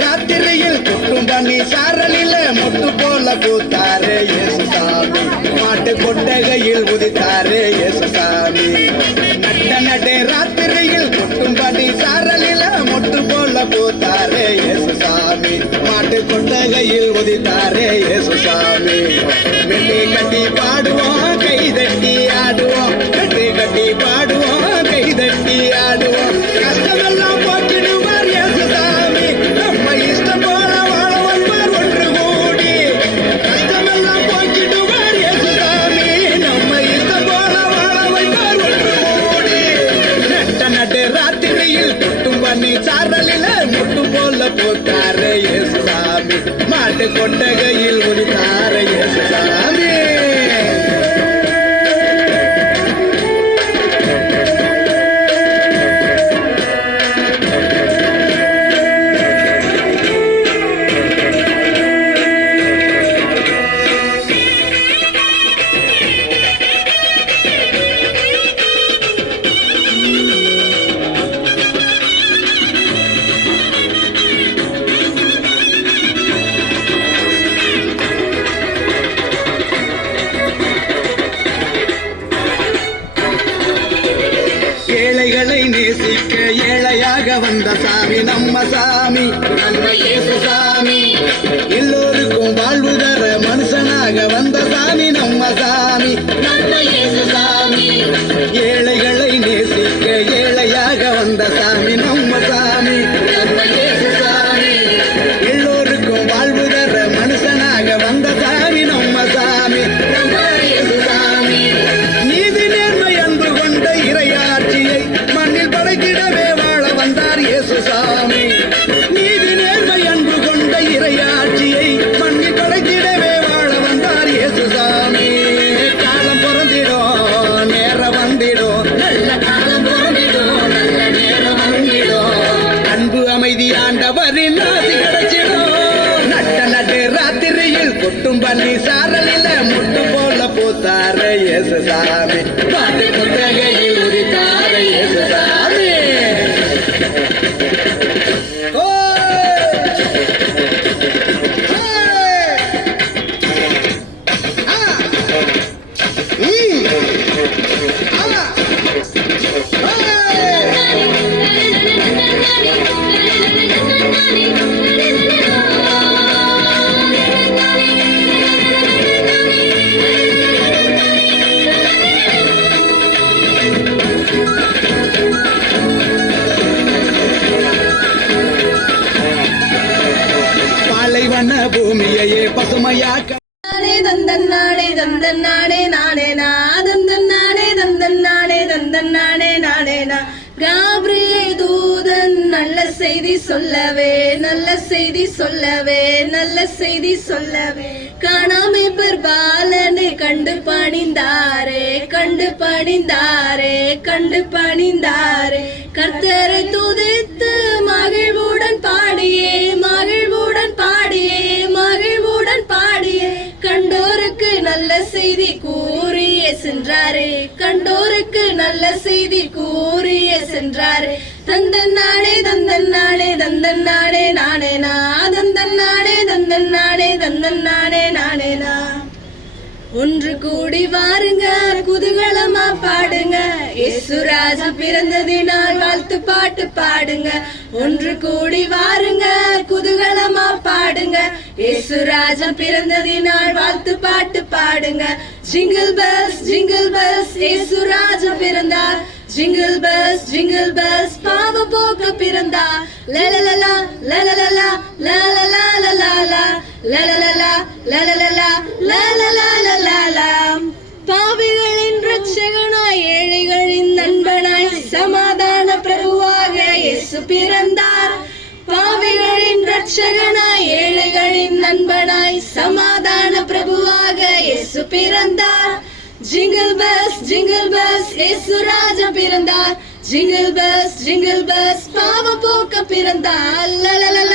ராத்திரியில் கொட்டும் பண்ணி சாரலில மொட்டு போல பூத்தாரே இயேசுசாமி மாட்டு கொட்டகையில் உதித்தாரே இயேசுசாமி நட்டே ராத்திரியில் கொட்டும் பண்ணி சாரலில மொட்டு போல பூத்தாரே இயேசுசாமி மாட்டு கொட்டகையில் உதித்தாரே இயேசுசாமி மெட்டி கட்டி பாடுவோம் கை தட்டி ஆடுவோம் மெட்டி கட்டி பாடுவோம் கை தட்டி ஆடுவோம் கஷ்டமெல்லாம் போக்கிடுவார் இயேசுசாமி நம்ம இஷ்டம் போல வாழ வந்தார் ஒன்று கூடி கஷ்டமெல்லாம் போக்கிடுவார் இயேசுசாமி நம்ம இஷ்டம் போல வாழ வைப்பார் ஒன்று கூடி நட்டு ராத்திரியில் கொட்டும் பண்ணி சாரலில முட்டு போல போத்தாரே இயேசுசாமி மாட்டு கொட்டகையில் உதித்தாரே இயேசுசாமி ஏழைகளை நேசிக்க ஏழையாக வந்த சாமி நம்ம சாமி நம்ம இயேசுசாமி எல்லோருக்கும் வாழ்வு தர மனுஷனாக வந்த சாமி நம்ம சாமி நம்ம இயேசுசாமி ஏழைகளை நேசிக்க ஏழையாக வந்த சாமி நம்ம சாமி நம்ம இயேசுசாமி எல்லோருக்கும் வாழ்வு தர மனுஷனாக வந்த சாமி நம்ம சாமி நம்ம இயேசுசாமி நீதி நேர்மை அன்பு கொண்ட இறையாட்சியை மண்ணில் படைத்திடவே வாழ வந்தார் இயேசுசாமி நீதி நேர்மை அன்பு கொண்ட இறையாட்சியை மண்ணில் படைத்திடவே வாழ வந்தார் இயேசுசாமி காலம் பிறந்திடும் நேரம் வந்திடும் நல்ல காலம் பிறந்திடும் நல்ல நேரம் வந்திடும் அன்பு அமைதி ஆண்டவரின் ஆசி கிடைச்சிடும் நட்டு ராத்திரியில் கொட்டும் பண்ணி சாரலில முட்டு போல பூத்தாரே இயேசுசாமி பாட்டு கொட்டகையில் உதித்தாரே இயேசுசாமி பாலைவன பூமியையே பசுமையாக்க தந்தன்னானே தந்தன்னானே நானே நாதந்தன்னானே தந்தன்னானே தந்தன்னானே நானே நா காப்ரியே தூதன் நல்ல செய்தி சொல்லவே நல்ல செய்தி சொல்லவே நல்ல செய்தி சொல்லவே காணாமை பெருபாலனை கண்டு பணிந்தாரே கண்டு பணிந்தாரே கண்டு பணிந்தாரே கர்த்தரை துதித்து மகிழ்வுடன் பாடியே மகிழ்வுடன் பாடியே மகிழ்வுடன் பாடியே கண்டோருக்கு நல்ல செய்தி கூறிய சென்றாரே கண்டோருக்கு நல்ல செய்தி கூறிய சென்றாரே தந்தன்னானே தந்தன்னானே தந்தன்னானே நானே நா தந்தன்னானே தந்தன்னானே தந்தன்னானே நானே நா ஒன்று கூடி வாருங்க குதூகலமா பாடுங்க இயேசுராஜா பிறந்ததினால் வாழ்த்து பாட்டு பாடுங்க ஒன்று கூடி வாருங்க குதூகலமா பாடுங்க இயேசுராஜா பிறந்ததினால் வாழ்த்து பாட்டு பாடுங்க ஜிங்கிள் பெல்ஸ் இயேசுராஜா பிறந்தார் ஜிங்கிள் பெல்ஸ் பாவ போக்க பிறந்தார் லலலலா லலலலா லலலலா லலலலா லலலலா லலலலா பாவிகளின் இரட்சகனாய் ஏழைகளின் நண்பனாய் சமாதான பிரபுவாக இயேசு பிறந்தார் பாவிகளின் இரட்சகனாய் ஏழைகளின் நண்பனாய் சமாதான பிரபுவாக இயேசு பிறந்தார் ஜிங்கிள் பெல்ஸ் இயேசுராஜா பிறந்தார் ஜிங்கிள் பெல்ஸ் பாவ போக்க பிறந்தார் லலலலா